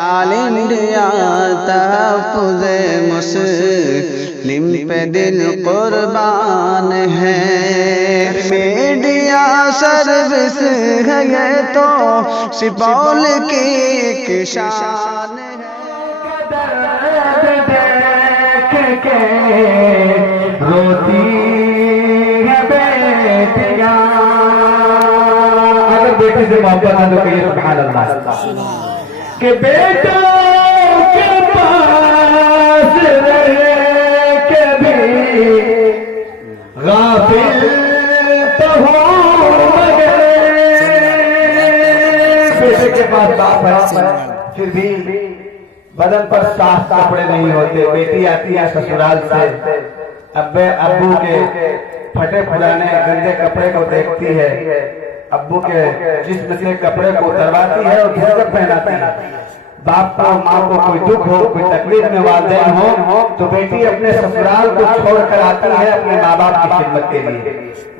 آل India تحفظ مسلم پہ دل قربان ہے، میڈیا سروس ہے یہ تو سپول کی ایک شان ہے۔ دیکھ کے روتی ہے بیٹیاں، اگر بیٹی سے محبت ہے تو کہیے سبحان اللہ، کہ بیٹا کے پاس رہ کے بھی غافل تو ہو مگر، بیٹے کے پاس باپ ہے پھر بھی بدن پر صاف کپڑے نہیں ہوتے، بیٹی آتی ہے سسرال سے ابو کے پھٹے پھرانے گندے کپڑے کو دیکھتی ہے، ابو کے جسم سے کپڑے کو اترواتی ہے اور گھر کر پہناتی ہے۔ باپ کو ماں کو کوئی دکھ ہو، کوئی تکلیف میں والدین ہو تو بیٹی اپنے سسرال کو چھوڑ کر آتی ہے اپنے ماں باپ کی خدمت کے لیے۔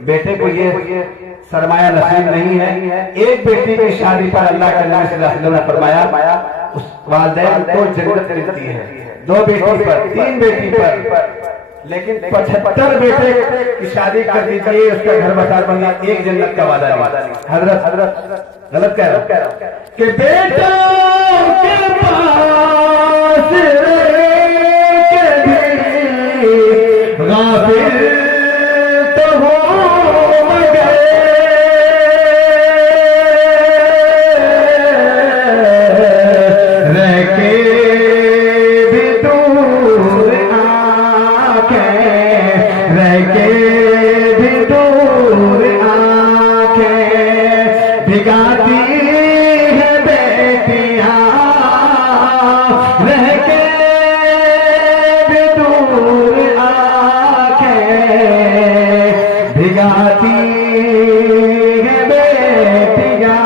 بیٹے کو یہ سرمایہ نصیب نہیں ہے۔ ایک بیٹی کی شادی پر اللہ کے نبی صلی اللہ علیہ وسلم نے فرمایا اس والدین کو جنت ملتی ہے، 2 بیٹی پر 3 بیٹی پر، لیکن 75 بیٹے کی شادی کر دیجیے اس کا گھر بسا بننا، ایک جنت کا وعدہ نہیں۔ حضرت غلط کہہ رہا ہوں کہ بیٹا کے پاس رہ کے بھی غافل تو ہو مگر، رہ کے بھی دور آنکھیں، رہ کے بھی دور آنکھیں بھگاتی ہے بیٹیاں، رہ کے بھی دور آنکھیں بھگاتی ہے بیٹیاں۔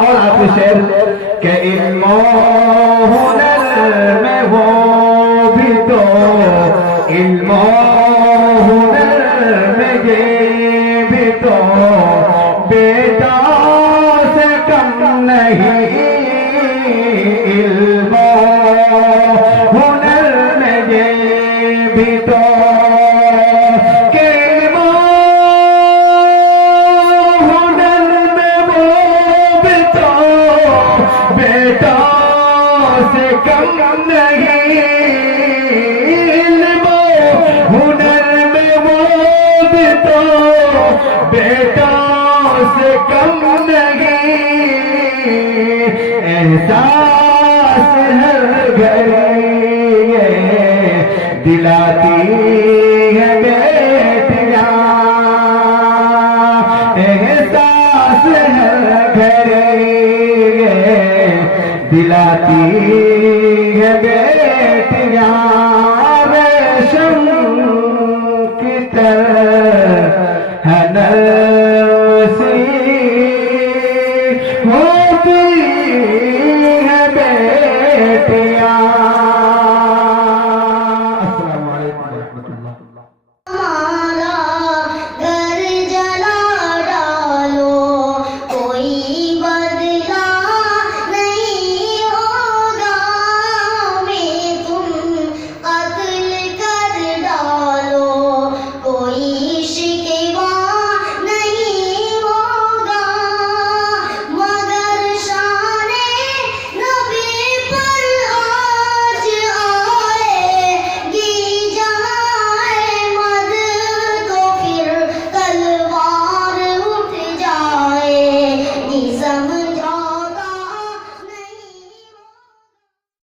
اور آپ شعر کہ علم و ہنر میں وہ بھی تو، علم و ہنر میں یہ بھی تو بیٹا سے کم نہیں، علم و ہنر میں یہ بھی تو، کہ علم و ہنر میں وہ بھی تو بیٹا سے کم نہیں، علم و ہنر میں وہ بھی تو بیٹا سے کم نہیں، احساس ہر گھڑی یہ دلاتی ہے بیٹیاں، احساس ہر گھڑی یہ دلاتی ہے بیٹیاں، ریشم کی طرح نرسی ہوتی ہے بیٹیاں۔